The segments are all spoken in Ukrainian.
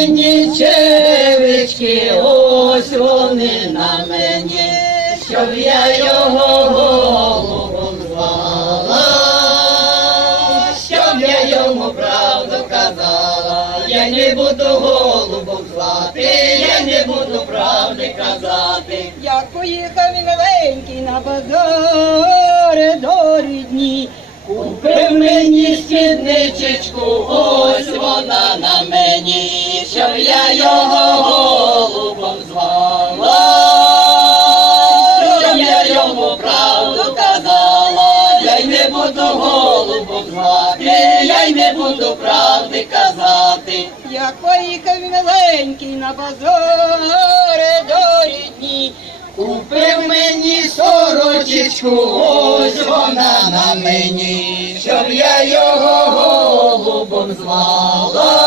мені черевички, ось вони на мені, щоб я його голубом звала, щоб я йому правду казала, я не буду голубом звати, я не буду правди казати. Як поїхав він маленький на базари до рідні, Купив мені спідничечку, ось вона на щоб я його голубом звала, щоб я йому правду казала, я й не буду голубом звати, я й не буду правди казати. як поїхав він маленький на базари до рідні, Купив мені сорочечку, ось вона на мені, щоб я його голубом звала,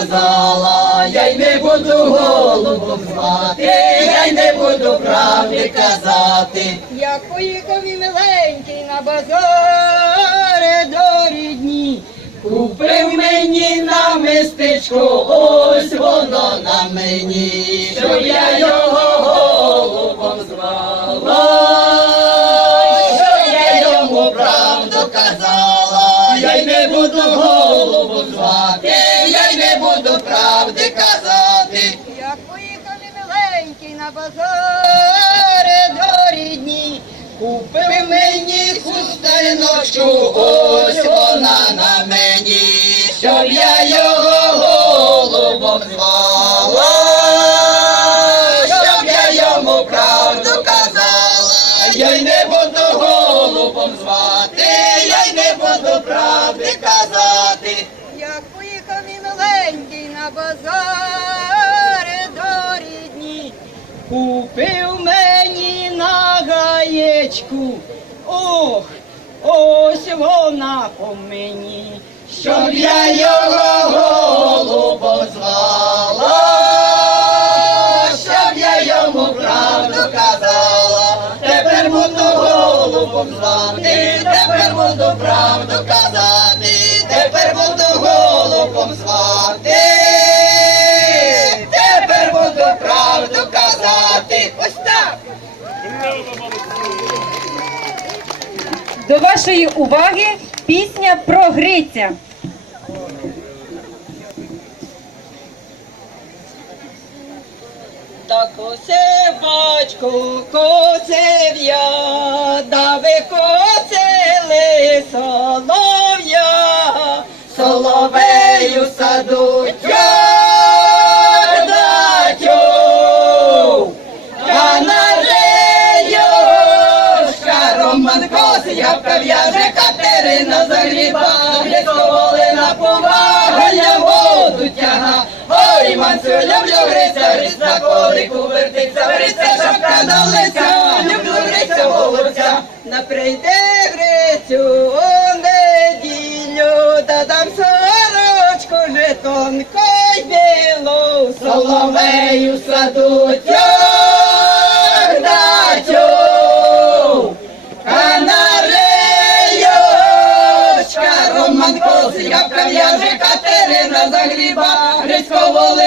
казала, я й не буду голубом звати, я й не буду правди казати. як поїхав він маленький на базари до рідні, Купив мені на мистечко, ось воно на мені, щоб я його на базари до рідні, Купив мені хустиночку, ось вона на мені, щоб я його голубом звала, щоб я йому правду казала, я й не буду голубом звати, я й не буду правди казати. як поїхав він маленький на рідні, купив мені на гаєчку, ох, ось вона по мені, Щоб я його голубом звала, щоб я йому правду казала, тепер буду голубом звати, тепер буду правду казати, До вашої уваги пісня про Гриця. та косе батько, косив я, да ви косили солов'я, Соловею саду В'яже Катерина загріба, Волина повага, воду тяга, ой, мансуля, люблю гриця, гриця, колику вертиться, гриця, шапка до лиця, люблю гриця, волоця, на прийде Грицю у неділю, та дам сорочку жетонко й білу, Соловею саду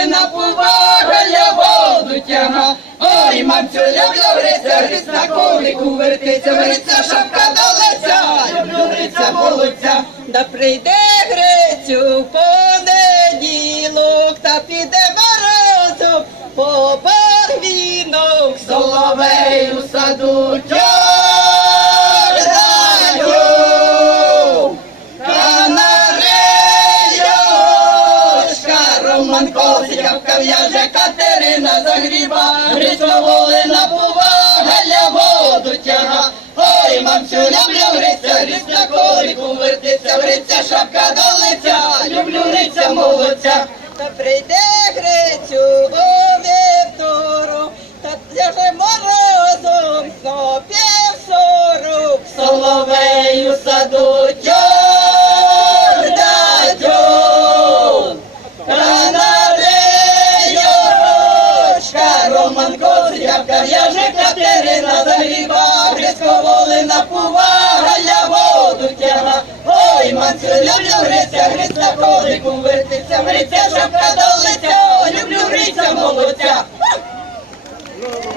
Волина повага, я воду тяга, ой, мамцю, люблю Гриця, Гриць на коврику вертиться, Гриця шапка до лиця, люблю Гриця молодця, Да прийде Грицю в понеділок, та піде морозом по барвінок. Соловею саду Косявка в'яже Катерина загріба, Грицько волина повага, я воду тяга, ой, мамцю, люблю Гриця, гриця колику вертиться, Гриця шапка до лиця, люблю Гриця молодця. Та прийде Грицю у станцію, люблю гриця, гриця коли вертиться, гриця шапка до лиця, люблю гриця молодця.